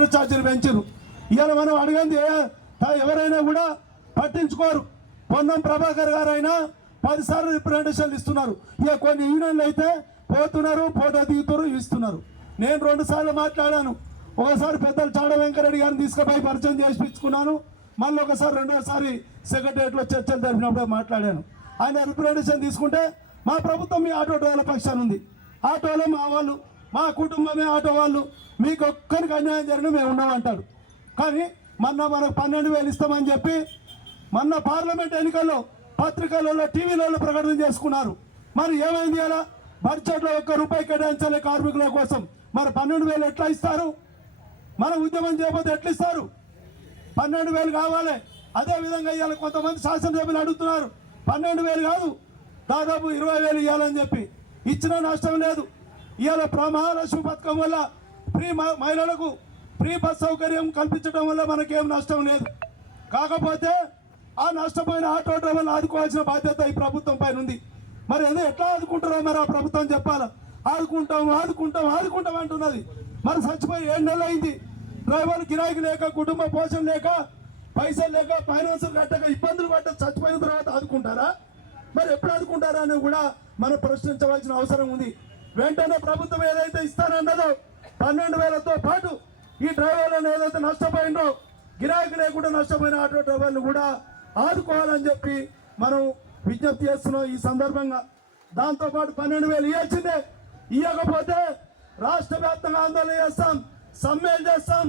Metre ఛార్జీలు పెంచారు. ఇవాళ మనం అడగంది ఎవరైనా కూడా పట్టించుకోరు. పొన్నం ప్రభాకర్ గారు అయినా 10 సార్లు రిప్రజెంటేషన్లు ఇస్తున్నారు. ఇక కొన్ని యూనియన్లు అయితే పోతున్నారు, ఫోటో దిగుతారు, ఇస్తున్నారు. నేను 2 సార్లు మాట్లాడాను. ఒకసారి పెద్దలు చాడ వెంకరెడ్డి గారిని తీసుకుపోయి పరిచయం చేయించుకున్నాను. మళ్ళీ ఒకసారి రెండోసారి సెక్రటరియట్లో చర్చలు జరిపినప్పుడే మాట్లాడాను. ఆయన రిప్రజెంటేషన్ తీసుకుంటే మా ప్రభుత్వం మీ ఆటో డ్రైవర్ల పక్షాన ఉంది, ఆటోలో మా వాళ్ళు, మా కుటుంబమే ఆటో వాళ్ళు, మీకు ఒక్కరికి అన్యాయం జరిగిన మేము ఉన్నామంటాడు. కానీ మనకు 12,000 ఇస్తామని చెప్పి మొన్న పార్లమెంట్ ఎన్నికల్లో పత్రికలలో టీవీలలో ప్రకటన చేసుకున్నారు. మరి ఏమైంది? అలా బడ్జెట్లో ₹1 కేటాయించాలి కార్మికుల కోసం. మరి 12,000 ఎట్లా ఇస్తారు? మన ఉద్యమం చేయకపోతే ఎట్లా ఇస్తారు? 12,000 కావాలి. అదేవిధంగా ఇవాళ కొంతమంది శాసనసభ్యులు అడుగుతున్నారు 12,000 కాదు దాదాపు 20,000 ఇవ్వాలని చెప్పి. ఇచ్చిన నష్టం లేదు. ఇవాళ మహాలక్ష్మి పథకం వల్ల మహిళలకు ఫ్రీ బస్ సౌకర్యం కల్పించడం వల్ల మనకేం నష్టం లేదు. కాకపోతే ఆ నష్టపోయిన ఆటో డ్రైవర్లు ఆదుకోవాల్సిన బాధ్యత ఈ ప్రభుత్వం పైన ఉంది. మరి అదే ఎట్లా ఆదుకుంటారో మరి ఆ ప్రభుత్వం చెప్పాలా. ఆదుకుంటాం అంటున్నది. మరి చచ్చిపోయి 7 నెలలు అయింది. డ్రైవర్లు గిరాకీ లేక, కుటుంబ పోషణ లేక, పైసలు లేక, ఫైనాన్స్ కట్టక ఇబ్బందులు పడ్డ చచ్చిపోయిన తర్వాత ఆదుకుంటారా? మరి ఎప్పుడు ఆదుకుంటారా అని కూడా మనం ప్రశ్నించవలసిన అవసరం ఉంది. వెంటనే ప్రభుత్వం ఏదైతే ఇస్తానన్నదో 12,000తో పాటు ఈ డ్రైవర్లను ఏదైతే నష్టపోయిందో, గిరాకీ లేకుండా నష్టపోయిన ఆటో డ్రైవర్లు కూడా ఆదుకోవాలని చెప్పి మనం విజ్ఞప్తి చేస్తున్నాం ఈ సందర్భంగా. దాంతోపాటు 12,000 ఇవ్వాల్సిందే. ఇవ్వకపోతే రాష్ట్ర వ్యాప్తంగా ఆందోళన చేస్తాం, సమ్మెలు చేస్తాం.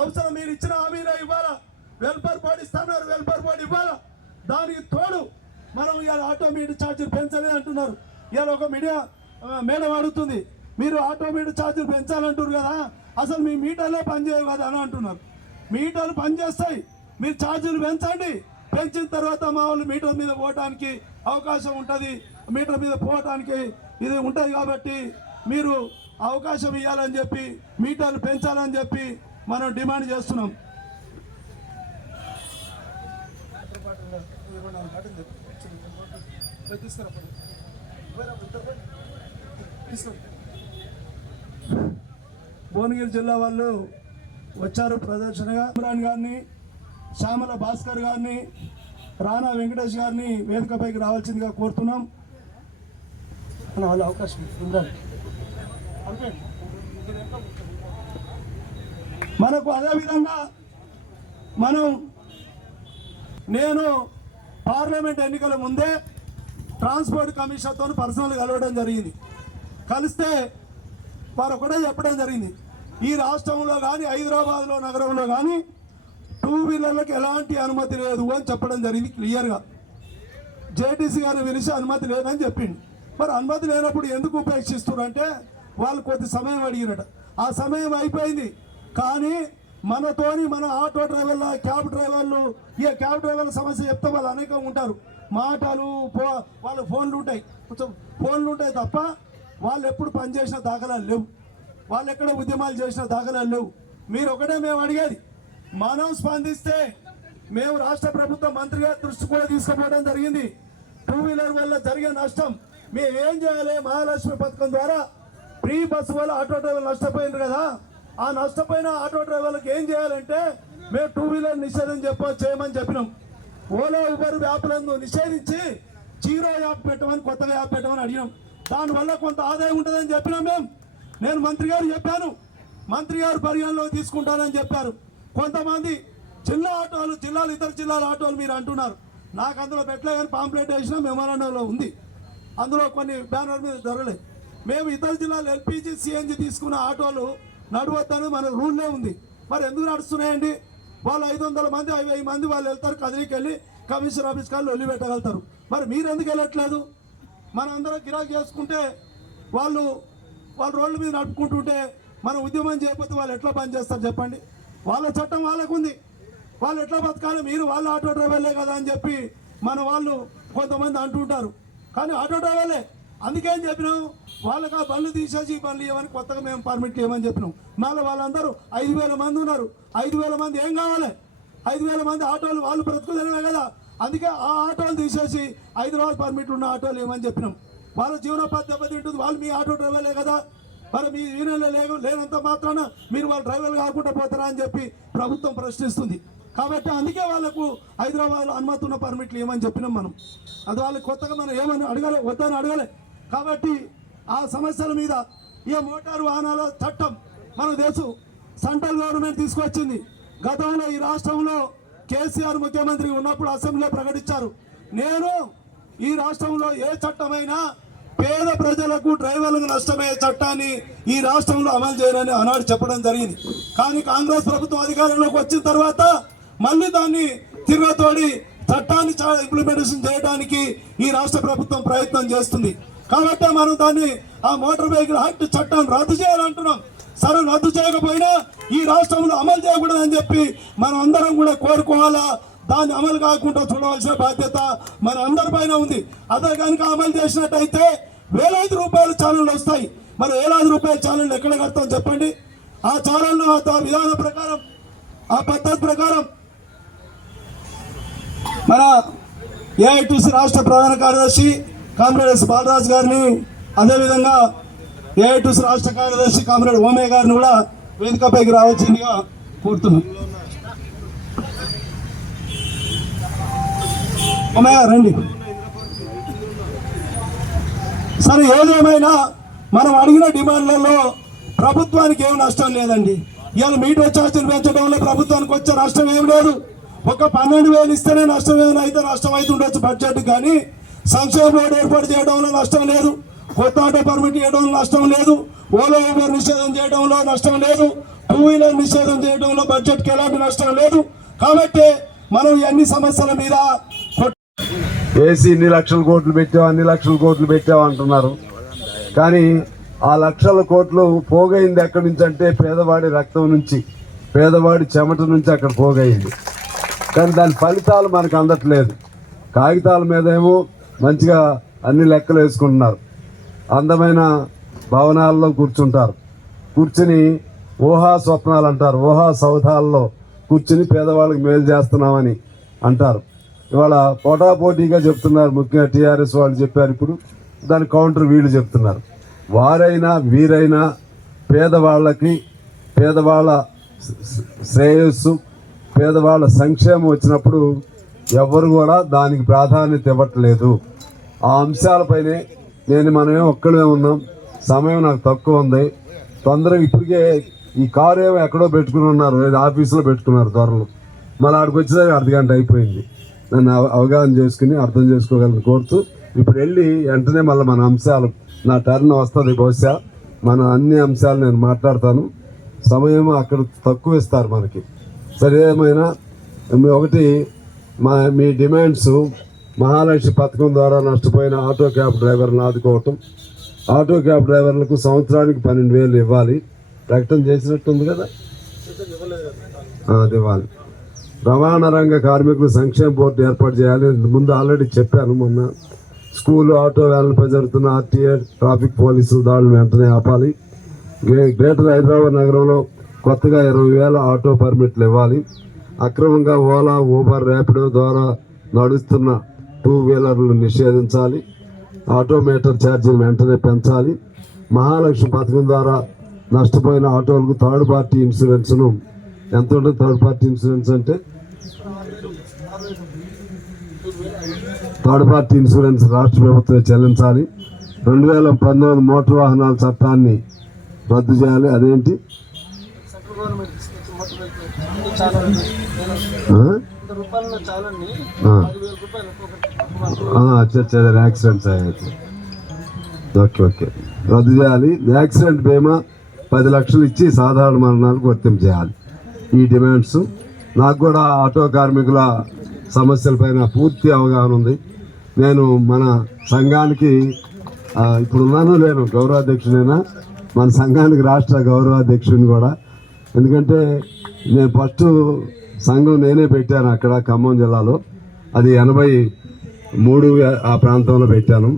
అవసరం మీరు ఇచ్చిన హామీలో ఇవ్వాలా. వెల్ఫేర్ బోర్డు ఇస్తున్నారు, వెల్ఫేర్ బోర్డు ఇవ్వాలా. దానికి తోడు మనం ఇవాళ ఆటో మీటర్ ఛార్జీలు పెంచలేదు అంటున్నారు. ఇవాళ ఒక మీడియా మేడం అడుగుతుంది, మీరు ఆటో మీటర్ ఛార్జీలు పెంచాలంటారు కదా, అసలు మీ మీటర్లే పనిచేయవు కదా అని అంటున్నారు. మీటర్లు పనిచేస్తాయి, మీరు ఛార్జీలు పెంచండి. పెంచిన తర్వాత మా వాళ్ళు మీటర్ మీద పోవడానికి అవకాశం ఉంటుంది, మీటర్ మీద పోవడానికి ఇది ఉంటుంది. కాబట్టి మీరు అవకాశం ఇవ్వాలని చెప్పి, మీటర్లు పెంచాలని చెప్పి మనం డిమాండ్ చేస్తున్నాం. భువనగిరి జిల్లా వాళ్ళు వచ్చారు ప్రదర్శనగా. ఇమ్రాన్ గారిని, శ్యామల భాస్కర్ గారిని, రాణా వెంకటేష్ గారిని వేదికపైకి రావాల్సిందిగా కోరుతున్నాం. వాళ్ళు అవకాశం మనకు. అదేవిధంగా నేను పార్లమెంట్ ఎన్నికల ముందే ట్రాన్స్పోర్ట్ కమిషన్తో పర్సనల్ కలవడం జరిగింది. కలిస్తే వారు ఒకటే చెప్పడం జరిగింది, ఈ రాష్ట్రంలో కానీ హైదరాబాద్లో నగరంలో కానీ 2 వీలర్లకు ఎలాంటి అనుమతి లేదు అని చెప్పడం జరిగింది క్లియర్గా. జేటీసీ గారిని పిలిచి అనుమతి లేదని చెప్పింది. మరి అనుమతి లేనప్పుడు ఎందుకు ఉపేక్షిస్తున్నారు అంటే వాళ్ళు కొద్ది సమయం అడిగినట. ఆ సమయం అయిపోయింది. కానీ మన ఆటో డ్రైవర్ల, క్యాబ్ డ్రైవర్లు, ఇక క్యాబ్ డ్రైవర్ల సమస్య చెప్తే వాళ్ళు అనేకం ఉంటారు. మాటలు, వాళ్ళ ఫోన్లు ఉంటాయి తప్ప వాళ్ళు ఎప్పుడు పనిచేసిన దాఖలాలు లేవు, వాళ్ళు ఎక్కడ ఉద్యమాలు చేసిన దాఖలాలు లేవు. మీరు ఒకటే మేము అడిగేది, మనం స్పందిస్తే మేము రాష్ట్ర ప్రభుత్వ మంత్రి గారి దృష్టి కూడా తీసుకుపోవడం జరిగింది. 2 వీలర్ వల్ల జరిగే నష్టం మేము ఏం చేయాలి? మహాలక్ష్మి పథకం ద్వారా ఫ్రీ బస్సు వల్ల ఆటో డ్రైవర్లు నష్టపోయినారు కదా, ఆ నష్టపోయిన ఆటో డ్రైవర్లకు ఏం చేయాలంటే మేము 2 వీలర్ నిషేధం చేయమని చెప్పినాం. ఓలా, ఉబర్ యాప్లను నిషేధించి 0 యాప్ పెట్టమని, కొత్తగా యాప్ పెట్టమని అడిగినాం. దానివల్ల కొంత ఆదాయం ఉంటుందని చెప్పినాం నేను మంత్రి గారు చెప్పాను, మంత్రి గారు పరిగణలో తీసుకుంటానని చెప్పారు. కొంతమంది ఇతర జిల్లాల ఆటోలు మీరు అంటున్నారు. నాకు అందులో పెట్టలే కానీ పాంప్లెట్ వేసిన మెమోరాండంలో ఉంది. అందులో కొన్ని బ్యానర్ మీద జరగలేదు. మేము ఇతర జిల్లాలు ఎల్పిజి, సిఎన్జి తీసుకున్న ఆటోలు నడవద్దని మన రూల్లే ఉంది. మరి ఎందుకు నడుస్తున్నాయండి? వాళ్ళు 500 మంది 1000 మంది వాళ్ళు వెళ్తారు, కదిలికి వెళ్ళి కమిషనర్ ఆఫీస్ కాళ్ళు వెళ్ళి పెట్టగలుగుతారు. మరి మీరు ఎందుకు వెళ్ళట్లేదు? మన అందరం గిరాకీ చేసుకుంటే వాళ్ళు రోడ్ల మీద నడుపుకుంటుంటే మనం ఉద్యమం చేయకపోతే వాళ్ళు ఎట్లా పని చేస్తారు చెప్పండి? వాళ్ళ చట్టం వాళ్ళకు ఉంది, వాళ్ళు ఎట్లా బతకాలి? మీరు వాళ్ళ ఆటో డ్రైవర్లే కదా అని చెప్పి మన వాళ్ళు కొంతమంది అంటుంటారు. కానీ ఆటో డ్రైవర్లే. అందుకేం చెప్పినాం, వాళ్ళకి ఆ బండ్లు తీసేసి బండ్లు ఇవ్వమని కొత్తగా మేము పర్మిట్లు ఇవ్వమని చెప్పినాం. మళ్ళీ వాళ్ళందరూ 5,000 మంది ఉన్నారు. 5,000 మంది ఏం కావాలి? 5,000 మంది ఆటోలు వాళ్ళు బ్రతుకుదనివే కదా. అందుకే ఆ ఆటోలు తీసేసి హైదరాబాద్ పర్మిట్లు ఉన్న ఆటోలు ఇవ్వమని చెప్పినాం. వాళ్ళ జీవనోపాధి దెబ్బతింటుంది. వాళ్ళు మీ ఆటో డ్రైవర్లే కదా. మరి మీ యూనియన్లో లేనంత మాత్రాన మీరు వాళ్ళ డ్రైవర్లు కాకుండా పోతారా అని చెప్పి ప్రభుత్వం ప్రశ్నిస్తుంది. కాబట్టి అందుకే వాళ్ళకు హైదరాబాద్లో అనుమతి ఉన్న పర్మిట్లు ఏమని చెప్పినాం మనం. అది వాళ్ళకి కొత్తగా మనం ఏమని అడగలే, వద్దని అడగలే. కాబట్టి ఆ సమస్యల మీద ఈ మోటారు వాహనాల చట్టం మనకు తెలుసు, సెంట్రల్ గవర్నమెంట్ తీసుకొచ్చింది. గతంలో ఈ రాష్ట్రంలో కేసీఆర్ ముఖ్యమంత్రి ఉన్నప్పుడు అసెంబ్లీలో ప్రకటించారు, నేను ఈ రాష్ట్రంలో ఏ చట్టమైనా పేద ప్రజలకు డ్రైవర్లకు నష్టమయ్యే చట్టాన్ని ఈ రాష్ట్రంలో అమలు చేయాలని ఆనాడు చెప్పడం జరిగింది. కానీ కాంగ్రెస్ ప్రభుత్వం అధికారంలోకి వచ్చిన తర్వాత మళ్ళీ దాన్ని తిరగతోడి చట్టాన్ని ఇంప్లిమెంటేషన్ చేయడానికి ఈ రాష్ట్ర ప్రభుత్వం ప్రయత్నం చేస్తుంది. కాబట్టి మనం దాన్ని ఆ మోటార్ వెహికల్ యాక్ట్ చట్టాన్ని రద్దు చేయాలంటున్నాం. సరే, రద్దు చేయకపోయినా ఈ రాష్ట్రంలో అమలు చేయకూడదని చెప్పి మనం అందరం కూడా కోరుకోవాలా. దాన్ని అమలు కాకుండా చూడవలసిన బాధ్యత మన అందరిపైన ఉంది. అదే కనుక అమలు చేసినట్టయితే వేలాది రూపాయల ఛానళ్ళు వస్తాయి. మరి వేలాది రూపాయల ఛానళ్ళు ఎక్కడ కడతాం చెప్పండి? ఆ ఛానళ్ళు ఆ విధానం ప్రకారం, ఆ పద్ధతి ప్రకారం మన ఏఐటీసీ రాష్ట్ర ప్రధాన కార్యదర్శి కామ్రేడ్ ఎస్ బాలరాజు గారిని, అదేవిధంగా ఏఐటీసీ రాష్ట్ర కార్యదర్శి కామ్రేడ్ ఓమే గారిని కూడా వేదికపైకి రావాల్సిందిగా కోరుతున్నాం. ఓమే గారు రండి. సరే, ఏదేమైనా మనం అడిగిన డిమాండ్లలో ప్రభుత్వానికి ఏం నష్టం లేదండి. ఇవాళ మీటర్ ఛార్జీలు పెంచడంలో ప్రభుత్వానికి వచ్చే నష్టం ఏం లేదు. ఒక 12,000 ఇస్తేనే నష్టం ఏమైనా అయితే నష్టం అయితే ఉండొచ్చు బడ్జెట్, కానీ సంక్షేమ బోర్డు ఏర్పాటు చేయడంలో నష్టం లేదు, కొత్త ఆటో పర్మిట్ చేయడంలో నష్టం లేదు, ఓలా ఊబర్ నిషేధం చేయడంలో నష్టం లేదు, 2 వీలర్ నిషేధం చేయడంలో బడ్జెట్కి ఎలాంటి నష్టం లేదు. కాబట్టి మనం అన్ని సమస్యల మీద ఏసీ ఇన్ని లక్షల కోట్లు పెట్టావు, అన్ని లక్షల కోట్లు పెట్టావు అంటున్నారు. కానీ ఆ లక్షల కోట్లు పోగైంది ఎక్కడి నుంచి అంటే పేదవాడి రక్తం నుంచి, పేదవాడి చెమట నుంచి అక్కడ పోగైంది. కానీ దాని ఫలితాలు మనకు అందట్లేదు. కాగితాల మీద ఏమో మంచిగా అన్ని లెక్కలు వేసుకుంటున్నారు, అందమైన భవనాల్లో కూర్చుంటారు, కూర్చుని ఊహా స్వప్నాలు అంటారు, ఊహా సౌధాల్లో కూర్చుని పేదవాళ్ళకి మేలు చేస్తున్నామని అంటారు. ఇవాళ పోటాపోటీగా చెప్తున్నారు, ముఖ్యంగా టీఆర్ఎస్ వాళ్ళు చెప్పారు. ఇప్పుడు దాని కౌంటర్ వీళ్ళు చెప్తున్నారు. వారైనా వీరైనా పేదవాళ్ళకి, పేదవాళ్ళ శ్రేయస్సు, పేదవాళ్ళ సంక్షేమం వచ్చినప్పుడు ఎవరు కూడా దానికి ప్రాధాన్యత ఇవ్వట్లేదు. ఆ అంశాలపైనే మనమే ఒక్కడే ఉన్నాం, సమయం నాకు తక్కువ ఉంది, తొందరగా ఇప్పటికే ఈ కారు ఏమో ఎక్కడో పెట్టుకుని ఉన్నారు, ఆఫీసులో పెట్టుకున్నారు త్వరలో, మళ్ళీ ఆడికి వచ్చేసరికి అర్ధగంట అయిపోయింది. నన్ను అవగాహన చేసుకుని అర్థం చేసుకోగలను కోరుతూ ఇప్పుడు వెళ్ళి వెంటనే మళ్ళీ మన అంశాలు, నా టర్న్ వస్తుంది బహుశా, మన అన్ని అంశాలు నేను మాట్లాడతాను. సమయం అక్కడ తక్కువ ఇస్తారు మనకి. సరే, ఏమైనా ఒకటి మీ డిమాండ్స్, మహాలక్ష్మి పథకం ద్వారా నష్టపోయిన ఆటో క్యాబ్ డ్రైవర్లను ఆదుకోవటం, ఆటో క్యాబ్ డ్రైవర్లకు సంవత్సరానికి 12,000 ఇవ్వాలి, ప్రకటన చేసినట్టుంది కదా, అది ఇవ్వాలి. రవాణా రంగ కార్మికులు సంక్షేమ బోర్డు ఏర్పాటు చేయాలి. ముందు ఆల్రెడీ చెప్పాను మొన్న. స్కూలు, ఆటో వ్యాన్లపై జరుగుతున్న ఆర్టీఏ, ట్రాఫిక్ పోలీసులు దాడులు వెంటనే ఆపాలి. గ్రేటర్ హైదరాబాద్ నగరంలో కొత్తగా 20,000 ఆటో పర్మిట్లు ఇవ్వాలి. అక్రమంగా ఓలా, ఊబర్, ర్యాపిడో ద్వారా నడుస్తున్న 2 వీలర్లు నిషేధించాలి. ఆటోమీటర్ ఛార్జీలు వెంటనే పెంచాలి. మహాలక్ష్మి పథకం ద్వారా నష్టపోయిన ఆటోలకు థర్డ్ పార్టీ ఇన్సూరెన్స్ను, ఎంత ఉంటుంది థర్డ్ పార్టీ ఇన్సూరెన్స్ అంటే, థర్డ్ పార్టీ ఇన్సూరెన్స్ రాష్ట్ర ప్రభుత్వమే చెల్లించాలి. 2019 మోటార్ వాహనాల చట్టాన్ని రద్దు చేయాలి. అదేంటి, యాక్సిడెంట్స్ అయితే ఓకే రద్దు చేయాలి. యాక్సిడెంట్ బీమా 10 లక్షలు ఇచ్చి సాధారణ మరణాలకు వర్తింపు చేయాలి. ఈ డిమాండ్స్. నాకు కూడా ఆటో కార్మికుల సమస్యలపైన పూర్తి అవగాహన ఉంది. నేను మన సంఘానికి ఇప్పుడున్నాను, లేను గౌరవాధ్యక్షుడైనా, మన సంఘానికి రాష్ట్ర గౌరవాధ్యక్షుడిని కూడా. ఎందుకంటే నేను ఫస్ట్ సంఘం నేనే పెట్టాను అక్కడ ఖమ్మం జిల్లాలో, అది 83 ఆ ప్రాంతంలో పెట్టాను.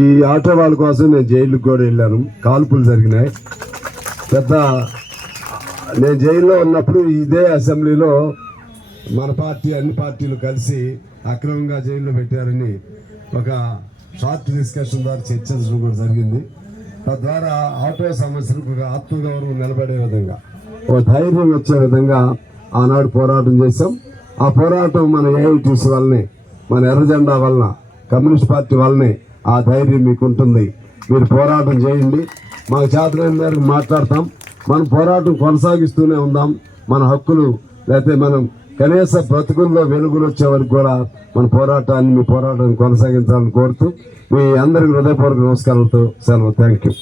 ఈ ఆటో వాళ్ళ కోసం నేను జైలుకి కూడా వెళ్ళాను, కాల్పులు జరిగినాయి. నేను జైల్లో ఉన్నప్పుడు ఇదే అసెంబ్లీలో మన పార్టీ, అన్ని పార్టీలు కలిసి అక్రమంగా జైల్లో పెట్టారని ఒక షార్ట్ డిస్కషన్ ద్వారా చర్చించడం కూడా జరిగింది. తద్వారా ఆటో సమస్యలకు ఒక ఆత్మగౌరవం నిలబడే విధంగా ఓ ధైర్యం వచ్చే విధంగా ఆనాడు పోరాటం చేశాం. ఆ పోరాటం మన ఏఐటీసీ వల్లనే, మన ఎర్రజెండా వలన, కమ్యూనిస్ట్ పార్టీ వల్లనే ఆ ధైర్యం మీకు ఉంటుంది. మీరు పోరాటం చేయండి, మాకు చేతనైన మేరకు మాట్లాడతాం. మనం పోరాటం కొనసాగిస్తూనే ఉందాం. మన హక్కులు లేకపోతే మనం కనీస బ్రతుకుల్లో వెలుగులు వచ్చే వరకు కూడా మన పోరాటాన్ని, మీ పోరాటాన్ని కొనసాగించాలని కోరుతూ మీ అందరికి హృదయపూర్వక నమస్కారాలతో సెలవు. Thank you.